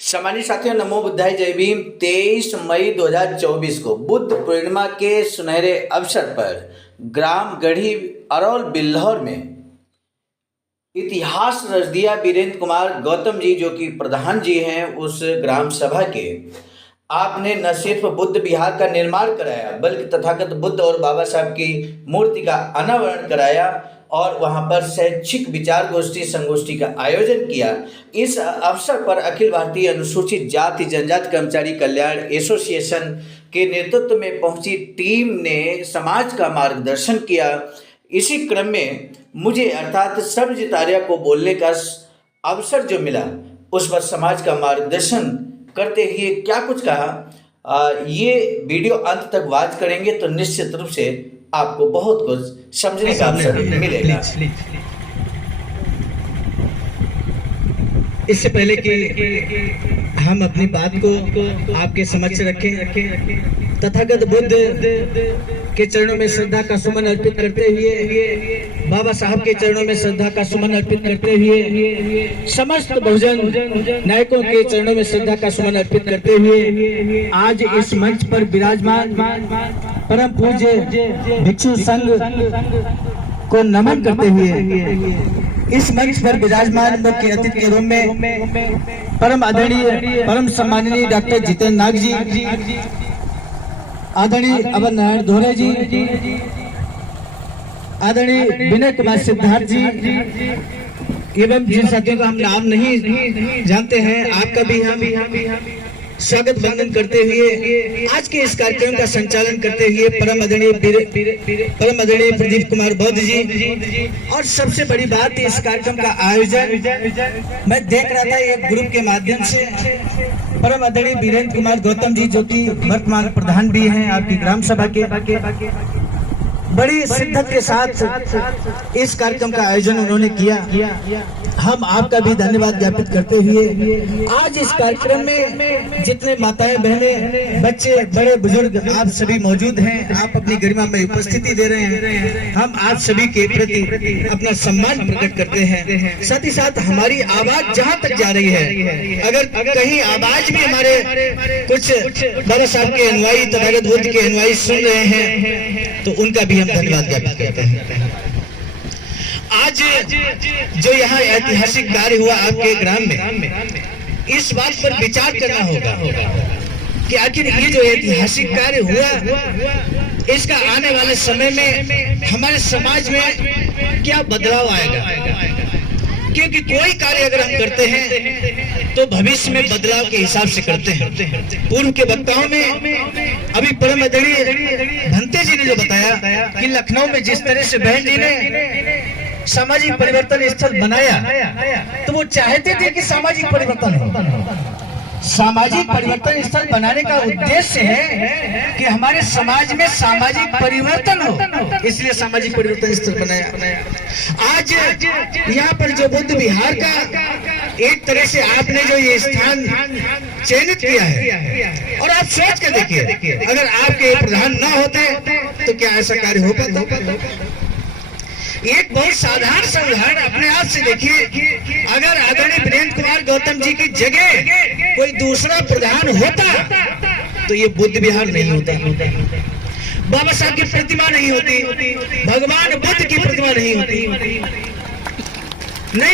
सम्मानित साथियों, नमो बुद्धाय, जय भीम। 23 मई 2024 को बुद्ध पूर्णिमा के सुनहरे अवसर पर ग्राम गढ़ी अरौल बिल्हौर में इतिहास रच दिया वीरेंद्र कुमार गौतम जी, जो कि प्रधान जी हैं उस ग्राम सभा के। आपने न सिर्फ बुद्ध विहार का निर्माण कराया, बल्कि तथागत बुद्ध और बाबा साहब की मूर्ति का अनावरण कराया और वहां पर शैक्षिक विचार गोष्ठी संगोष्ठी का आयोजन किया। इस अवसर पर अखिल भारतीय अनुसूचित जाति जनजाति कर्मचारी कल्याण एसोसिएशन के नेतृत्व में पहुंची टीम ने समाज का मार्गदर्शन किया। इसी क्रम में मुझे अर्थात सर्वजितार्य को बोलने का अवसर जो मिला, उस पर समाज का मार्गदर्शन करते हुए क्या कुछ कहा, ये वीडियो अंत तक वॉच करेंगे तो निश्चित रूप से आपको बहुत कुछ समझने का अवसर मिलेगा। इससे पहले कि हम अपनी बात को आपके समक्ष रखें, तथागत बुद्ध के चरणों में श्रद्धा का सुमन अर्पित करते हुए, बाबा साहब के चरणों में श्रद्धा का सुमन अर्पित करते हुए, समस्त बहुजन नायकों के चरणों में श्रद्धा का सुमन अर्पित करते हुए, आज इस मंच पर विराजमान परम पूज्य भिक्षु संघ को नमन करते हुए, इस मंच पर विराजमान मुख्य अतिथि के रूप में परम आदरणीय परम सम्माननीय डॉक्टर जितेंद्र नाग जी, आदरणीय अमर नारायण धोरे जी, आदरणीय विनय कुमार सिद्धार्थ जी एवं जिन साथियों का हम नाम नहीं जानते हैं, आपका भी हम स्वागत वंदन करते हुए आज के इस कार्यक्रम का संचालन करते हुए परम आदरणीय प्रदीप कुमार बौद्ध जी, और सबसे बड़ी बात इस कार्यक्रम का आयोजन मैं देख रहा था एक ग्रुप के माध्यम से, परम आदरणीय वीरेंद्र कुमार गौतम जी, जो कि वर्तमान प्रधान भी हैं आपकी ग्राम सभा के, बड़ी शिद्दत के साथ इस कार्यक्रम का आयोजन उन्होंने किया। हम आपका भी धन्यवाद ज्ञापित करते हुए आज इस कार्यक्रम में जितने माताएं बहनें बच्चे बड़े बुजुर्ग आप सभी मौजूद हैं, आप अपनी गरिमा में उपस्थिति दे रहे हैं, हम आप सभी के प्रति अपना सम्मान प्रकट करते हैं। साथ ही साथ हमारी आवाज जहां तक जा रही है, अगर कहीं आवाज भी हमारे कुछ बाबा साहब के अनुयायी तथागत बुद्ध के अनुयायी सुन रहे हैं तो उनका भी हम धन्यवाद ज्ञापित करते हैं। आज जो यहाँ ऐतिहासिक कार्य हुआ आपके ग्राम में, इस बात पर विचार करना होगा कि आखिर ये जो ऐतिहासिक कार्य हुआ, इसका आने वाले समय में हमारे समाज में क्या बदलाव आएगा। क्योंकि कोई कार्य अगर हम करते हैं तो भविष्य में बदलाव के हिसाब से करते हैं। पूर्व के वक्ताओं में अभी परम आदरणीय भंते जी ने जो बताया कि लखनऊ में जिस तरह से बहन जी ने सामाजिक परिवर्तन स्थल बनाया, तो वो चाहते थे कि सामाजिक परिवर्तन हो। सामाजिक परिवर्तन स्थल बनाने का उद्देश्य है कि हमारे समाज में सामाजिक परिवर्तन हो, इसलिए सामाजिक परिवर्तन स्थल बनाया। आज यहाँ पर जो बुद्ध विहार का एक तरह से आपने जो ये स्थान चयनित किया है, और आप सोच कर देखिए अगर आपके प्रधान न होते तो क्या ऐसा कार्य हो पाता। एक बहुत साधारण सा उदाहरण अपने आप से देखिए, अगर आदरणीय वीरेंद्र कुमार गौतम जी की जगह कोई दूसरा प्रधान होता तो ये बुद्ध विहार नहीं होता, बाबा साहब की प्रतिमा नहीं होती, भगवान बुद्ध की प्रतिमा नहीं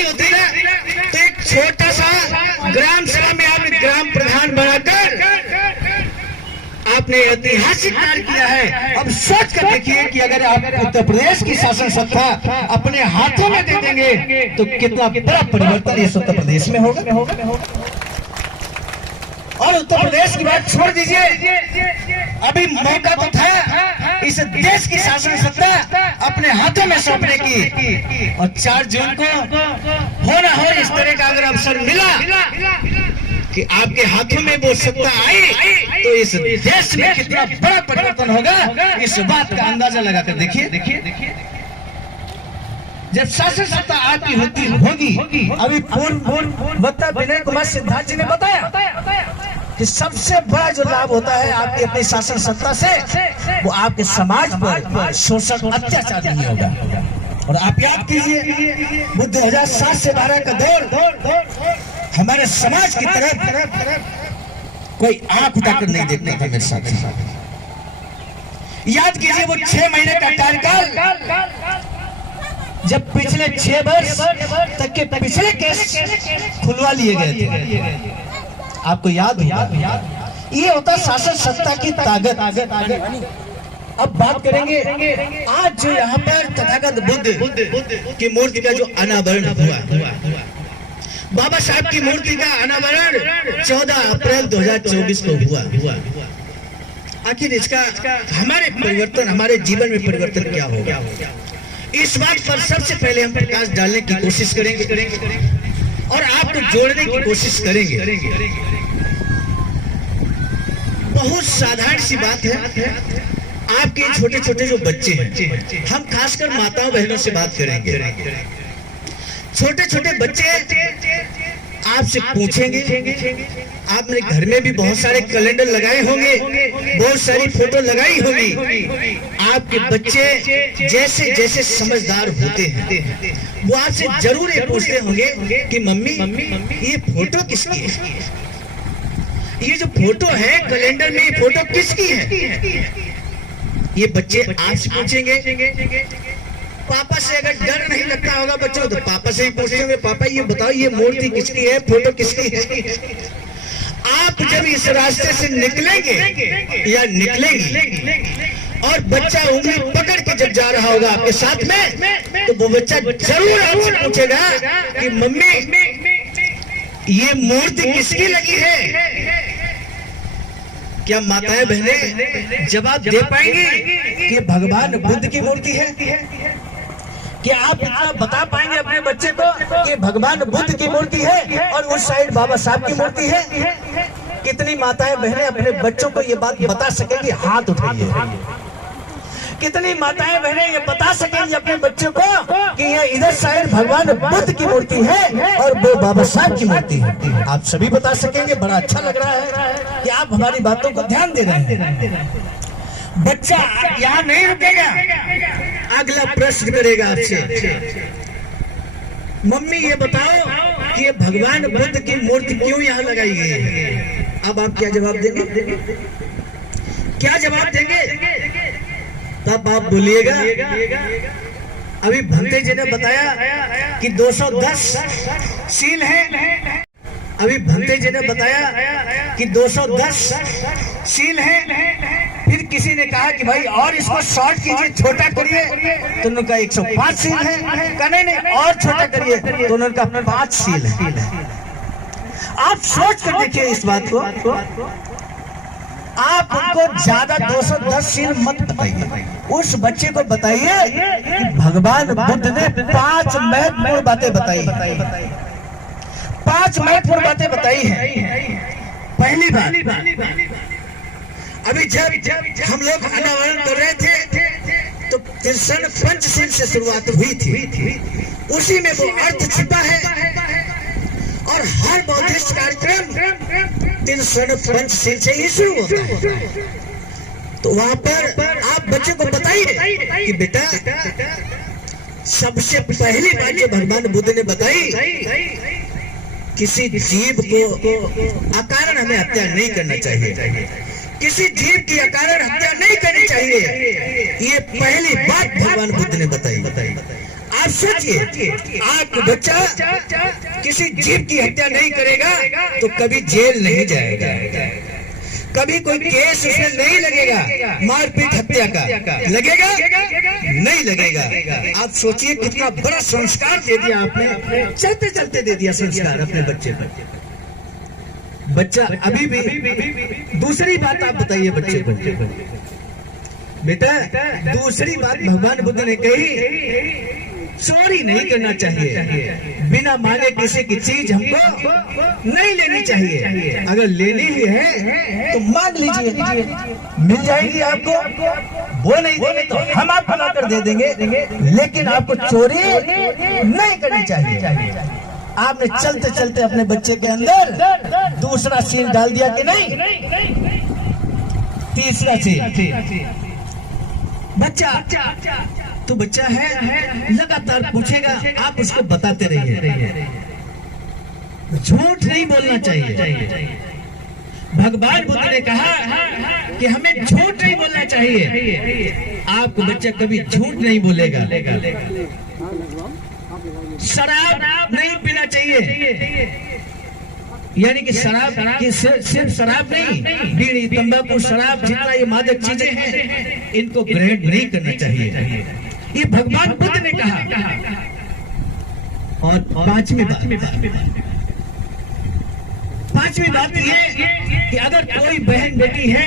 होती ना। तो एक छोटा सा ग्राम सभा में आप ग्राम प्रधान बनाकर आपने ऐतिहासिक कार्य किया है। अब सोच कर देखिए कि अगर आप उत्तर प्रदेश की शासन सत्ता अपने हाथों में दे देंगे तो कितना बड़ा परिवर्तन इस उत्तर प्रदेश में होगा। और उत्तर प्रदेश की बात छोड़ दीजिए, अभी मौका तो था इस देश की शासन सत्ता अपने हाथों में सौंपने की, और 4 जून को हो ना हो इस तरह का अगर अवसर मिला कि आपके हाथों में वो सत्ता आई, तो इस देश में कितना बड़ा परिवर्तन होगा, इस बात का अंदाजा लगाकर देखिए। जब शासन सत्ता आपकी होगी, अभी पूर्व वक्ता विनय कुमार सिद्धार्थ जी ने बताया कि सबसे बड़ा जो लाभ होता है आपकी अपनी शासन सत्ता से, वो आपके समाज पर शोषण अत्याचार नहीं होगा। और आप याद कीजिए, वो 2007 से 12 का दौर हमारे समाज की तरफ कोई आंख उठाकर नहीं देखता था मेरे साथ। याद कीजिए वो 6 महीने का कार्यकाल, जब पिछले 6 वर्ष तक के पिछले केस खुलवा लिए गए थे। आपको याद होगा, ये होता शासन सत्ता की ताकत। अब बात करेंगे आज जो यहाँ पर तथागत बुद्ध की मूर्ति का जो अनावरण हुआ, बाबा साहब की मूर्ति का अनावरण 14 अप्रैल 2024 को हुआ। आखिर इसका हमारे परिवर्तन, हमारे जीवन में परिवर्तन क्या होगा, इस बात पर सबसे पहले हम प्रकाश डालने की कोशिश करेंगे और आपको जोड़ने की कोशिश करेंगे। बहुत साधारण सी बात है। आपके छोटे छोटे जो बच्चे हैं, हम खासकर माताओं बहनों से बात करेंगे। छोटे छोटे बच्चे आपसे पूछेंगे, आपने घर में भी बहुत सारे कैलेंडर लगाए होंगे, बहुत सारी फोटो लगाई होगी। आपके बच्चे जैसे जैसे समझदार होते हैं, वो आपसे जरूर ये पूछते होंगे कि मम्मी ये फोटो किसकी है, ये जो फोटो है कैलेंडर में, ये फोटो किसकी है। ये बच्चे आपसे पूछेंगे। पापा से अगर डर नहीं लगता होगा बच्चों, तो पापा से ही पूछते होंगे, पापा ये बताओ ये मूर्ति किसकी है, फोटो किसकी है। आप जब इस रास्ते से निकलेंगे या निकलेंगी और बच्चा उंगली पकड़ के जब जा रहा होगा आपके साथ में, तो वो बच्चा जरूर आपसे पूछेगा कि मम्मी ये मूर्ति किसकी लगी है। क्या माताएं बहनें जवाब दे पाएंगी कि भगवान बुद्ध की मूर्ति है? क्या आप इतना बता पाएंगे अपने बच्चे को कि भगवान बुद्ध की मूर्ति है और उस साइड बाबा साहब की मूर्ति है? कितनी माताएं बहनें अपने बच्चों को ये बात बता सकेंगी? हाथ उठाइए। कितनी माताएं बहनें ये बता सकेंगी अपने बच्चों को कि ये इधर साइड भगवान बुद्ध की मूर्ति है और वो बाबा साहब की मूर्ति है? आप सभी बता सकेंगे। बड़ा अच्छा लग रहा है कि आप हमारी बातों को ध्यान दे रहे हैं। बच्चा यहाँ नहीं रुकेगा, अगला प्रश्न करेगा आपसे, मम्मी ये बताओ कि ये भगवान बुद्ध की मूर्ति क्यों यहाँ लगाई गई है? अब आप क्या जवाब देंगे? क्या जवाब देंगे? तब आप बोलिएगा। अभी भंते जी ने बताया कि 210 सील है। अभी भंते जी ने बताया कि 210 सील है। फिर किसी ने कहा कि भाई और इसको शॉर्ट कीजिए, छोटा करिए, तो उन्होंने कहा 105 सील है। कहने नहीं और छोटा करिए, तो उन्होंने कहा 5 सील है। आप सोच कर देखिए इस बात को। आप उनको ज्यादा 210 सील मत बताइए, उस बच्चे को बताइए कि भगवान बुद्ध ने 5 महत्वपूर्ण बातें बताई। 5 महत्वपूर्ण बातें बताई है। पहली बात, अभी जब हम लोग अनावरण कर रहे थे तो तिरसन पंचशील से शुरुआत हुई थी। उसी में वो अर्थ छिपा है और हर बौद्धिस्ट कार्यक्रम तिरसन पंचशील से ही शुरू होता है। तो वहां पर आप बच्चे को बताइए कि बेटा सबसे पहली बात जो भगवान बुद्ध ने बताई, किसी जीव को अकारण हमें हत्या नहीं करना चाहिए। किसी जीव की अकारण हत्या नहीं करनी चाहिए। ये पहली बात भगवान बुद्ध ने बताई। आप सोचिए, आपका बच्चा किसी जीव की हत्या नहीं करेगा तो कभी जेल नहीं जाएगा, कभी कोई केस उसमें नहीं लगेगा, मारपीट हत्या का लगेगा नहीं लगेगा। आप सोचिए कितना बड़ा संस्कार दे दिया आपने, चलते चलते दे दिया संस्कार अपने बच्चे पर। बच्चा अभी भी दूसरी बात आप बताइए बच्चे को, बेटा दूसरी बात भगवान बुद्ध ने कही, चोरी नहीं करना चाहिए। बिना मांगे किसी की चीज हमको नहीं लेनी चाहिए। अगर लेनी ही है तो मांग लीजिए, मिल जाएगी आपको। वो नहीं देंगे तो हम आपको लाकर दे देंगे, लेकिन आपको चोरी नहीं करनी चाहिए। आपने चलते चलते अपने बच्चे के अंदर दूसरा सील डाल दिया कि नहीं? तीसरा सील। बच्चा तो बच्चा है, लगातार पूछेगा, आप उसको बताते रहिए। झूठ नहीं बोलना चाहिए। भगवान बुद्ध ने कहा कि हमें झूठ नहीं बोलना चाहिए। आपको बच्चा कभी झूठ नहीं बोलेगा। शराब नहीं पीना चाहिए, यानी कि शराब की सिर्फ शराब नहीं, बीड़ी, तंबाकू, शराब, जितना ये मादक चीजें हैं, इनको ग्रहण नहीं करना चाहिए। ये भगवान बुद्ध ने कहा। और पांचवी बात ये कि अगर कोई बहन बेटी है,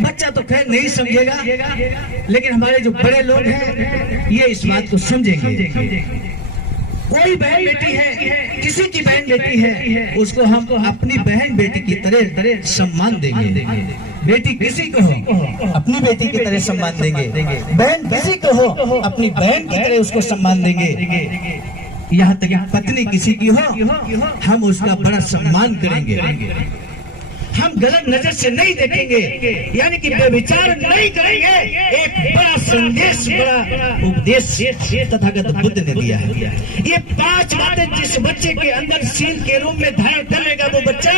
बच्चा तो खैर नहीं समझेगा, लेकिन हमारे जो बड़े लोग हैं ये इस बात को समझेंगे। कोई बहन बेटी है, किसी की बहन बेटी है, उसको हम अपनी बहन बेटी की तरह सम्मान देंगे। बेटी किसी को हो अपनी बेटी की तरह सम्मान देंगे, बहन किसी को हो अपनी बहन की तरह उसको सम्मान देंगे। यहाँ तक पत्नी किसी की हो, हम उसका बड़ा सम्मान करेंगे। हम गलत नजर से नहीं देखेंगे, यानी कि व्यभिचार नहीं करेंगे। एक बड़ा संदेश, बड़ा उपदेश तथागत बुद्ध ने दिया है। ये 5 बातें जिस बच्चे के अंदर सील के रूप में धारण कर लेगा, वो बच्चा,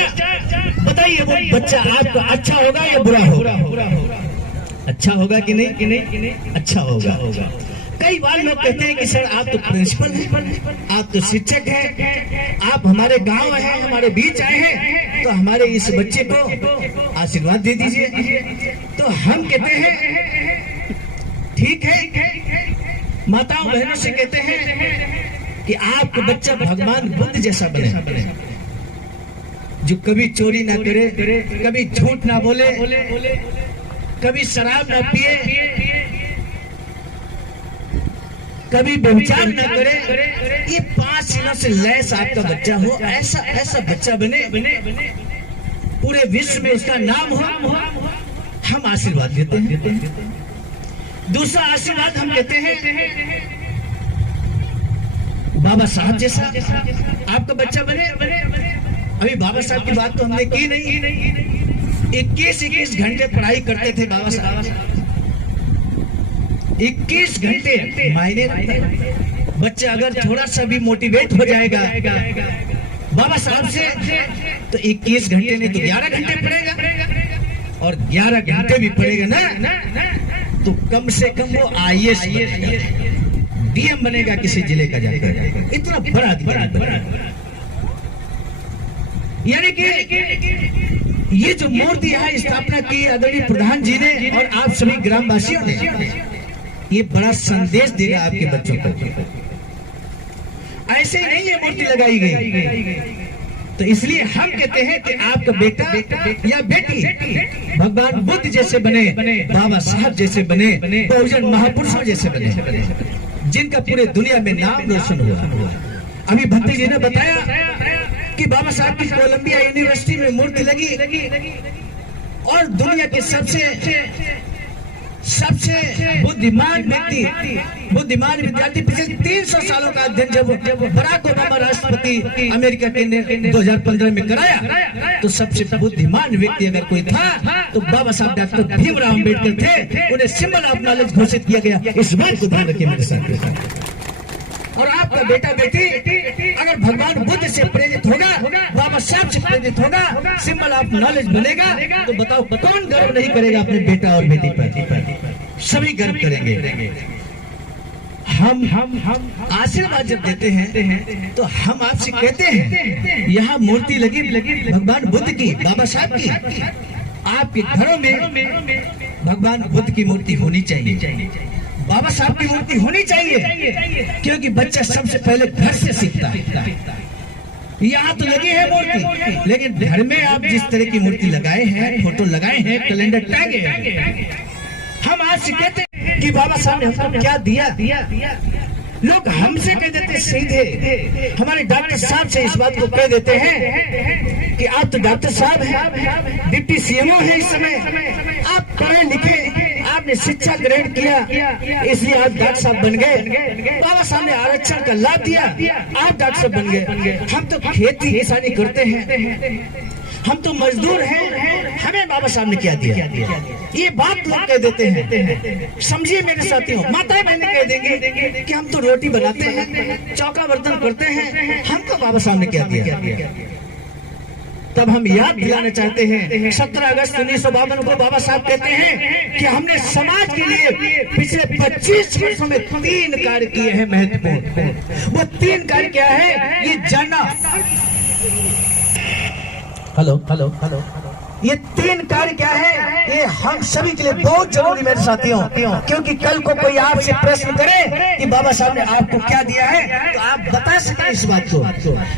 बताइए वो बच्चा आपका अच्छा होगा या बुरा होगा? अच्छा होगा कि नहीं? अच्छा होगा। कई बार लोग कहते हैं कि सर आप तो प्रिंसिपल हैं, आप तो शिक्षक हैं, आप हमारे गांव हैं, हमारे बीच आए हैं, तो हमारे इस बच्चे को आशीर्वाद दे दीजिए। तो हम कहते हैं ठीक है, माताओं बहनों से कहते हैं कि आपका बच्चा भगवान बुद्ध जैसा बने, जो कभी चोरी ना करे, कभी झूठ ना बोले, कभी शराब ना पिए, कभी व्यभिचार न करे। ये 5 चीजों से लैस आपका बच्चा हो, ऐसा बच्चा बने, पूरे विश्व में उसका नाम हो। हम आशीर्वाद देते हैं। दूसरा आशीर्वाद हम कहते हैं बाबा साहब जैसा आपका बच्चा बने। अभी बाबा साहब की बात तो हमने की नहीं। 21 घंटे पढ़ाई करते थे बाबा साहब, 21 घंटे मायने रखता है। बच्चा अगर थोड़ा सा भी मोटिवेट हो जाएगा बाबा साहब से, तो 21 घंटे नहीं तो 11 घंटे पढ़ेगा, और 11 घंटे भी पढ़ेगा ना, तो कम से कम वो IAS DM बनेगा किसी जिले का जाकर। इतना बड़ा यानी कि ये जो मूर्ति यहाँ स्थापना की आदरणीय प्रधान जी ने और आप सभी ग्रामवासियों ने, ये बड़ा संदेश देगा आपके बच्चों को। ऐसे ही नहीं ये मूर्ति लगाई गई। तो इसलिए हम कहते हैं कि आपका बेटा या बेटी भगवान बुद्ध जैसे बने, बाबा साहब जैसे बने, बहुजन महापुरुषों जैसे बने, जिनका पूरे दुनिया में नाम रोशन हुआ। अभी भक्ति जी ने बताया कि बाबा साहब की कोलंबिया यूनिवर्सिटी में मूर्ति लगी, और दुनिया के सबसे बुद्धिमान विद्यार्थी पिछले 300 सालों का अध्ययन जब बराक ओबामा राष्ट्रपति अमेरिका के ने 2015 में कराया, तो सबसे बुद्धिमान व्यक्ति अगर कोई था तो बाबा साहब डॉक्टर भीमराव अम्बेडकर थे। उन्हें सिंबल ऑफ नॉलेज घोषित किया गया। इस बात को ध्यान रखिए मेरे साथ। और आपका बेटा बेटी अगर भगवान बुद्ध से प्रेरित होगा, बाबा साहब से प्रेरित होगा, सिंबल ऑफ नॉलेज बनेगा, तो बताओ कौन गर्व नहीं करेगा अपने बेटा और बेटी पर? सभी गर्व करेंगे। हम आशीर्वाद जब देते हैं तो हम आपसे कहते हैं यहाँ मूर्ति लगी भगवान बुद्ध की, बाबा साहब की, आपके घरों में भगवान बुद्ध की मूर्ति होनी चाहिए, बाबा साहब की मूर्ति होनी चाहिए, क्योंकि बच्चा सबसे पहले घर से सीखता है। यहाँ तो लगी है मूर्ति, लेकिन घर में आप जिस तरह की मूर्ति लगाए हैं, फोटो लगाए हैं, कैलेंडर टांगे हैं, हम आज से कहते हैं कि बाबा साहब ने हमको क्या दिया। लोग हमसे कह देते सीधे, हमारे डॉक्टर साहब से इस बात को कह देते हैं कि आप तो डॉक्टर साहब हैं, डिप्टी CMO हैं इस समय, आप पढ़े लिखे, आपने शिक्षा ग्रहण किया, इसलिए आप डॉक्टर साहब बन गए। बाबा साहब ने आरक्षण का लाभ दिया, आप डॉक्टर साहब बन गए। हम तो खेती किसानी करते हैं, हम तो मजदूर हैं, हमें बाबा साहब ने क्या दिया। ये बात लोग कह देते हैं, समझिए मेरे साथियों, माताएं बहनें कह देंगे कि हम तो रोटी बनाते हैं, चौका बर्तन करते हैं, हमको बाबा साहब ने क्या दिया। तब हम याद दिलाना चाहते हैं 17 अगस्त 1952 को बाबा साहब कहते हैं कि हमने समाज के लिए पिछले 25 वर्षों में 3 कार्य किए हैं महत्वपूर्ण। वो 3 कार्य क्या है ये जानना। हेलो, ये 3 कार्य क्या है ये हम सभी के लिए बहुत जरूरी मेरे साथियों, क्योंकि कल को कोई आपसे प्रश्न करे कि बाबा साहब ने आपको क्या दिया है तो आप बता सकें इस बात को।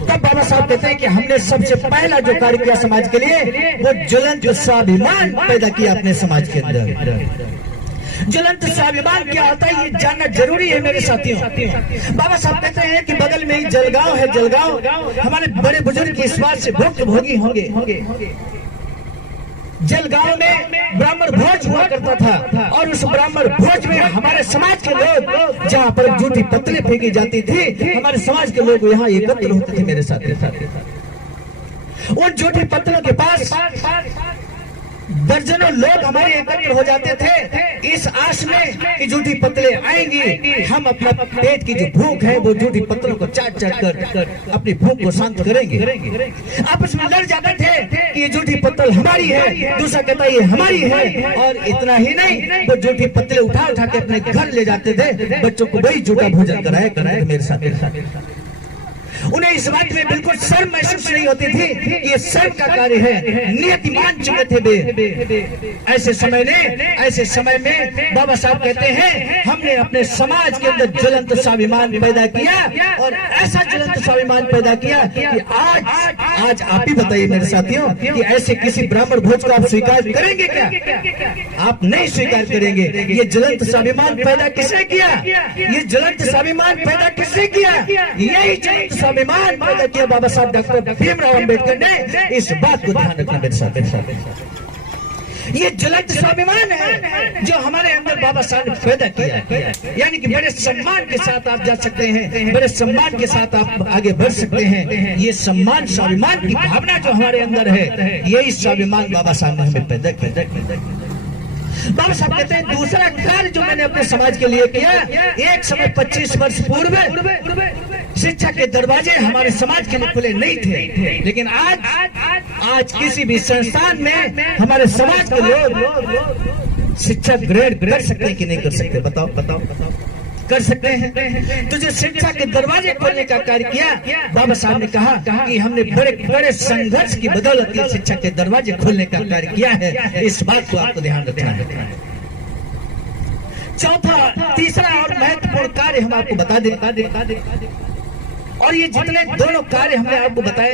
तब बाबा साहब कहते हैं कि हमने सबसे पहला जो कार्य किया समाज के लिए वो ज्वलंत स्वाभिमान पैदा किया अपने समाज के अंदर। ज्वलंत स्वाभिमान क्या होता है ये जानना जरूरी है मेरे साथियों। बाबा साहब कहते हैं कि बगल में ही जलगांव है, जलगांव हमारे बड़े बुजुर्ग इस बात से भुक्त भोगी होंगे। जलगांव में ब्राह्मण भोज हुआ करता था और उस ब्राह्मण भोज में हमारे समाज के लोग, जहाँ पर जूठी पत्तलें फेंकी जाती थी, हमारे समाज के लोग यहाँ एकत्र होते थे मेरे साथ। उन जूठी पत्तलों के पास दर्जनों लोग हमारे एकत्र हो जाते थे इस आश में कि जूठी पत्तलें आएंगी, हम अपना पेट की जो भूख है वो जूठी पत्तलों को चाट कर अपनी भूख को शांत करेंगे। आपस में लड़ जाते थे कि ये जूठी पत्तल हमारी है, दूसरा कहता ये हमारी है। और इतना ही नहीं, वो जूठी पत्तलें उठा के अपने घर ले जाते थे, बच्चों को वही जूठा भोजन कराया मेरे साथ। उन्हें इस बात में बिल्कुल शर्म महसूस नहीं होती थी कि ये शर्म का कार्य है, नियति मान चुके थे वे। ऐसे समय में बाबा साहब कहते हैं हमने अपने समाज के अंदर ज्वलंत स्वाभिमान पैदा किया और ऐसा ज्वलंत स्वाभिमान पैदा किया कि आज आप ही बताइए मेरे साथियों कि ऐसे किसी ब्राह्मण भोज को आप स्वीकार करेंगे क्या? आप नहीं स्वीकार करेंगे। ये ज्वलंत स्वाभिमान पैदा किसने किया? ये ज्वलंत स्वाभिमान पैदा किसने किया? यही ज्वलंत स्वाभिमान पैदा किया बाबा साहब डॉक्टर भीमराव अंबेडकर ने। इस बात को ध्यान रखना मेरे साथ। ये ज्वलंत स्वाभिमान है जो हमारे अंदर बाबा साहब ने पैदा किया है, यानी कि बड़े सम्मान के साथ आप जा सकते हैं, बड़े सम्मान के साथ आप आगे बढ़ सकते हैं। ये सम्मान स्वाभिमान की भावना जो हमारे अंदर है, यही स्वाभिमान बाबा साहब ने हमें पैदा किया। बाबा साहब कहते हैं दूसरा कार्य जो मैंने अपने समाज के लिए किया, एक समय 25 वर्ष पूर्व शिक्षा के दरवाजे हमारे समाज के लिए खुले नहीं थे, लेकिन आज किसी भी संस्थान में हमारे समाज के लोग शिक्षा ग्रहण कर सकते हैं कि नहीं कर सकते? बताओ कर सकते हैं। तो जो शिक्षा के दरवाजे खोलने का कार्य किया, बाबा साहब ने कहा कि हमने बड़े संघर्ष की बदौलत शिक्षा के दरवाजे खोलने का कार्य किया है। इस बात को आपको ध्यान रखना है। तीसरा और महत्वपूर्ण कार्य हम आपको बता दें, और ये जितने दोनों कार्य हमने आपको बताए,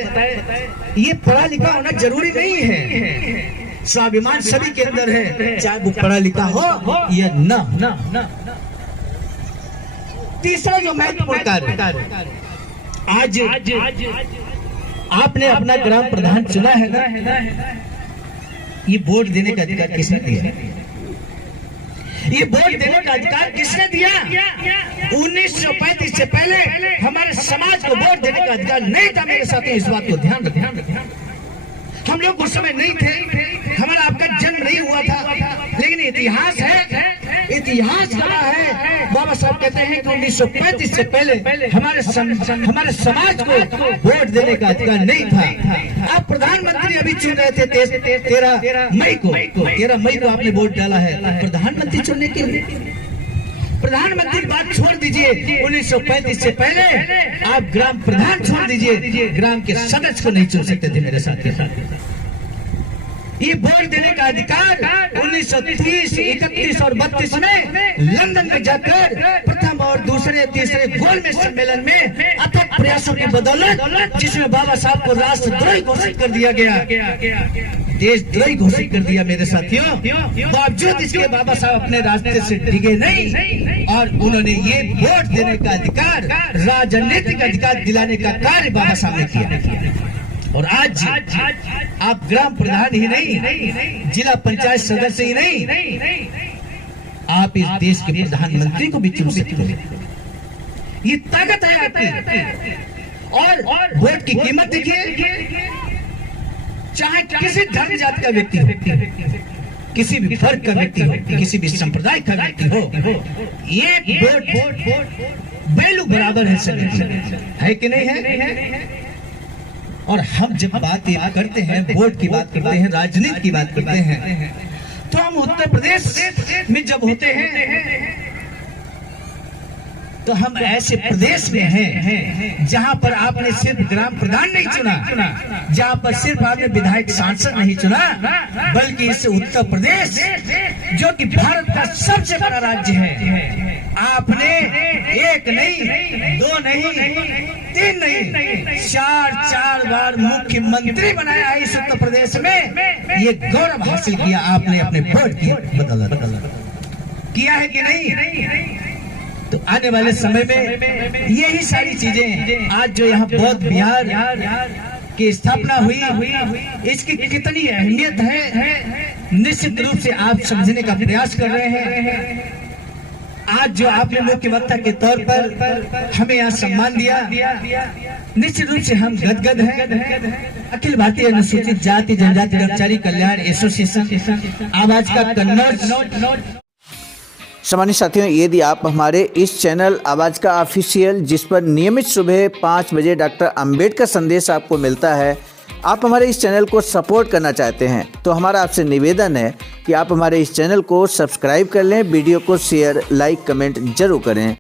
ये पढ़ा लिखा होना जरूरी नहीं है। स्वाभिमान सभी के अंदर है, चाहे वो पढ़ा लिखा हो या ना। तीसरा जो महत्वपूर्ण कार्य, आज आपने अपना ग्राम प्रधान चुना है ना, ये वोट देने का अधिकार किसने दिया? ये वोट देने का अधिकार किसने दिया? 1935 से पहले हमारे समाज को वोट देने का अधिकार नहीं था मेरे साथियों। इस बात को ध्यान रखें। हम लोग उस समय नहीं थे, हमारा आपका जन्म नहीं हुआ था, लेकिन इतिहास है, इतिहास गवाह है। बाबा साहब कहते हैं कि 1935 से पहले हमारे समाज को वोट देने का अधिकार नहीं था। आप प्रधानमंत्री अभी चुन रहे थे 13 मई को आपने वोट डाला है प्रधानमंत्री चुनने के लिए। प्रधानमंत्री की बात छोड़ दीजिए, 1935 से पहले आप ग्राम प्रधान छोड़ दीजिए, ग्राम के सदस्य को नहीं चुन सकते थे मेरे साथ। ये वोट देने का अधिकार 1930, 31 और 32 में लंदन में जाकर प्रथम और दूसरे तीसरे गोलमेज सम्मेलन में अथक प्रयासों की बदौलत, जिसमें बाबा साहब को राष्ट्रद्रोही घोषित कर दिया गया, देशद्रोही घोषित कर दिया मेरे साथियों, बावजूद इसके बाबा साहब अपने रास्ते से डिगे नहीं और उन्होंने ये वोट देने का अधिकार, राजनीतिक अधिकार दिलाने का कार्य बाबा साहब ने किया। और आज आप ग्राम प्रधान ही नहीं, जिला पंचायत सदस्य ही नहीं, आप इस देश के प्रधानमंत्री को भी चुन सकते हैं। ये ताकत है आपकी। और वोट की कीमत देखिए, चाहे किसी धर्म जाति का व्यक्ति हो, किसी भी वर्ग का व्यक्ति हो, किसी भी संप्रदाय का व्यक्ति हो, ये वोट वैल्यू बराबर है सभी, है कि नहीं है? और हम जब बात ये करते हैं, वोट की बात करते हैं, राजनीति की बात करते हैं, तो हम उत्तर प्रदेश में जब होते हैं तो हम ऐसे प्रदेश में हैं जहां पर आपने सिर्फ ग्राम प्रधान नहीं चुना, जहां पर सिर्फ आपने विधायक सांसद नहीं चुना, बल्कि इस उत्तर प्रदेश जो कि भारत का सबसे बड़ा राज्य है, आपने एक नहीं, दो नहीं, तीन नहीं, चार बार मुख्यमंत्री बनाया है इस उत्तर प्रदेश में। ये गौरव हासिल किया आपने अपने वोट की बदौलत किया है कि नहीं? तो आने वाले समय में यही सारी चीजें, आज जो यहाँ बौद्ध विहार की स्थापना हुई, इसकी कितनी अहमियत है, निश्चित रूप से आप समझने का प्रयास कर रहे हैं। आज जो आपने मुख्य वक्ता के तौर पर हमें यहाँ सम्मान दिया, निश्चित रूप से हम गदगद हैं। अखिल भारतीय अनुसूचित जाति जनजाति कर्मचारी कल्याण एसोसिएशन आवाज का कन्नौज। सम्मानित साथियों, यदि आप हमारे इस चैनल आवाज़ का ऑफिशियल, जिस पर नियमित सुबह 5 बजे डॉक्टर अंबेडकर संदेश आपको मिलता है, आप हमारे इस चैनल को सपोर्ट करना चाहते हैं, तो हमारा आपसे निवेदन है कि आप हमारे इस चैनल को सब्सक्राइब कर लें, वीडियो को शेयर, लाइक, कमेंट जरूर करें।